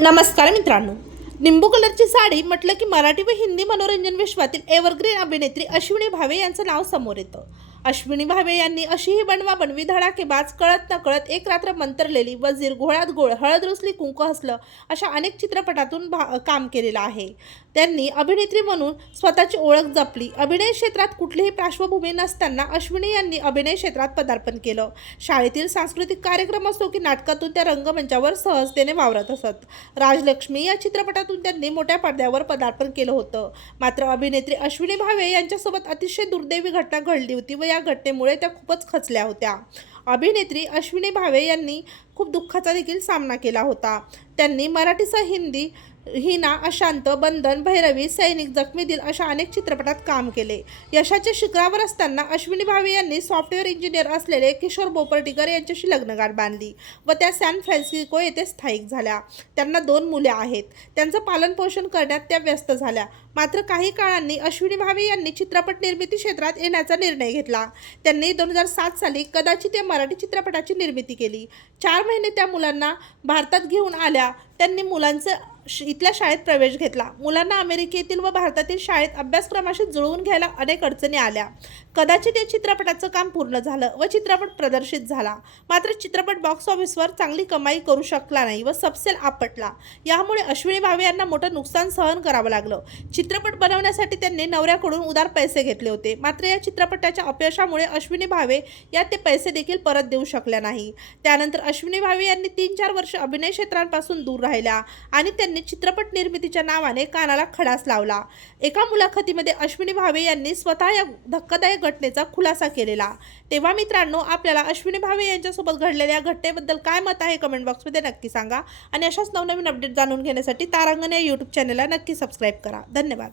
नमस्कार मित्रांनो. निंबू कलरची साडी म्हटलं की मराठी व हिंदी मनोरंजन विश्वातील एव्हरग्रीन अभिनेत्री अश्विनी भावे यांचं नाव समोर येतं. अश्विनी भावे यांनी अशीही बनवा बनवी धडाकेबाज कळत न कळत एक रात्र मंतरलेली वजीर घोळ्यात गोळ हळद रुसली कुंकू हसलं अशा अनेक चित्रपटातून भा काम केलेलं आहे. त्यांनी अभिनेत्री म्हणून स्वतःची ओळख जपली. अभिनय क्षेत्रात कुठलीही पार्श्वभूमी नसताना अश्विनी यांनी अभिनय क्षेत्रात पदार्पण केलं. शाळेतील सांस्कृतिक कार्यक्रम असतो की नाटकातून त्या रंगमंचावर सहजतेने वावरत असत. राजलक्ष्मी या चित्रपटातून त्यांनी मोठ्या पडद्यावर पदार्पण केलं होतं. मात्र अभिनेत्री अश्विनी भावे यांच्यासोबत अतिशय दुर्दैवी घटना घडली होती व या घटनेमुळे त्या खूपच खचल्या होत्या. अभिनेत्री अश्विनी भावे यांनी खूप दुःखाचा देखील सामना केला होता. त्यांनी मराठीसह हिंदी हिना अशांत बंधन भैरवी सैनिक जखमी दिल अशा अनेक चित्रपटात काम केले. यशाच्या शिखरावर असताना अश्विनी भावे यांनी सॉफ्टवेअर इंजिनियर असलेले किशोर बोपर्टीकर यांच्याशी लग्नगाठ बांधली व त्या सॅन फ्रान्सिस्को येथे स्थायिक झाल्या. त्यांना दोन मुले आहेत. त्यांचं पालनपोषण करण्यात त्या व्यस्त झाल्या. मात्र काही काळांनी अश्विनी भावे यांनी चित्रपट निर्मिती क्षेत्रात येण्याचा निर्णय घेतला. त्यांनी दोन हजार सात साली कदाचित या मराठी चित्रपटाची निर्मिती केली. चार महिने त्या मुलांना भारतात घेऊन आल्या. त्यांनी मुलांचं इथल्या शाळेत प्रवेश घेतला. मुलांना अमेरिकेतील व भारतातील शाळेत अभ्यासक्रमाशी जुळवून घ्यायला अनेक अडचणी आल्या. कदाचित या चित्रपटाचं काम पूर्ण झालं व चित्रपट प्रदर्शित झाला. मात्र चित्रपट बॉक्स ऑफिसवर चांगली कमाई करू शकला नाही व सबसेल आपटला. यामुळे अश्विनी भावे यांना मोठं नुकसान सहन करावं लागलं. चित्रपट बनवण्यासाठी त्यांनी नवऱ्याकडून उदार पैसे घेतले होते. मात्र या चित्रपटाच्या अपयशामुळे अश्विनी भावे या ते पैसे देखील परत देऊ शकल्या नाही. त्यानंतर अश्विनी भावे यांनी तीन चार वर्ष अभिनय क्षेत्रांपासून दूर राहिल्या आणि त्यांनी चित्रपट निर्मितीच्या नावाने कानाला खडास लावला. एका मुलाखतीमध्ये अश्विनी भावे यांनी स्वतः या धक्कादायक घटनेचा खुलासा केलेला. तेव्हा मित्रांनो आपल्याला अश्विनी भावे यांच्यासोबत घडलेल्या या घटनेबद्दल काय मत आहे कमेंट बॉक्समध्ये नक्की सांगा. आणि अशाच नवनवीन अपडेट जाणून घेण्यासाठी तारांगण या यूट्यूब चॅनलला नक्की सबस्क्राईब करा. धन्यवाद.